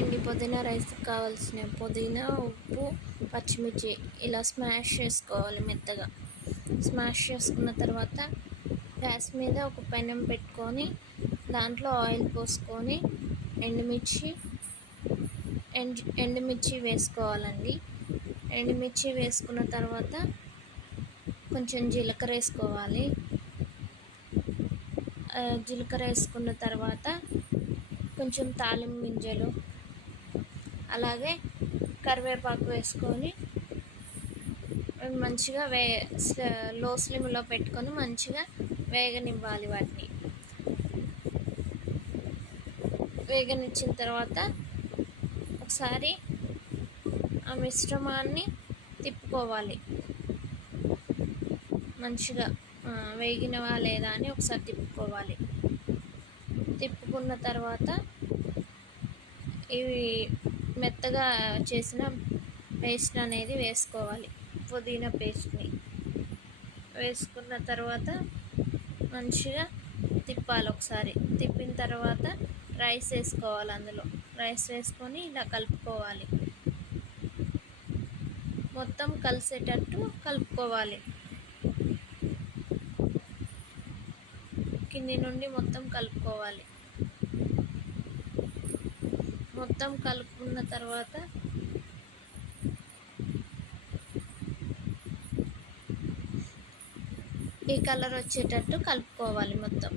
అండి పుదీనా రైస్కి కావాల్సిన పుదీనా, ఉప్పు, పచ్చిమిర్చి ఇలా స్మాష్ చేసుకోవాలి మెత్తగా. స్మాష్ చేసుకున్న తర్వాత గ్యాస్ మీద ఒక పెనం పెట్టుకొని దాంట్లో ఆయిల్ పోసుకొని ఎండుమిర్చి వేసుకోవాలండి. ఎండుమిర్చి వేసుకున్న తర్వాత కొంచెం జీలకర్ర వేసుకోవాలి. జీలకర్ర వేసుకున్న తర్వాత కొంచెం తాలింపు గింజలు అలాగే కరివేపాకు వేసుకొని మంచిగా లో స్లిమ్లో పెట్టుకొని మంచిగా వేగనివ్వాలి. వాటిని వేగనిచ్చిన తర్వాత ఒకసారి ఆ మిశ్రమాన్ని తిప్పుకోవాలి. మంచిగా వేగినవా లేదా అని ఒకసారి తిప్పుకోవాలి. తిప్పుకున్న తర్వాత ఇవి మెత్తగా చేసిన పేస్ట్ అనేది వేసుకోవాలి. పుదీనా పేస్ట్ని వేసుకున్న తర్వాత మంచిగా తిప్పాలి. ఒకసారి తిప్పిన తర్వాత రైస్ వేసుకోవాలి. అందులో రైస్ వేసుకొని ఇలా కలుపుకోవాలి. మొత్తం కలిసేటట్టు కలుపుకోవాలి. కింది నుండి మొత్తం కలుపుకోవాలి. మొత్తం కలుపుకున్న తర్వాత ఈ కలర్ వచ్చేటట్టు కలుపుకోవాలి మొత్తం.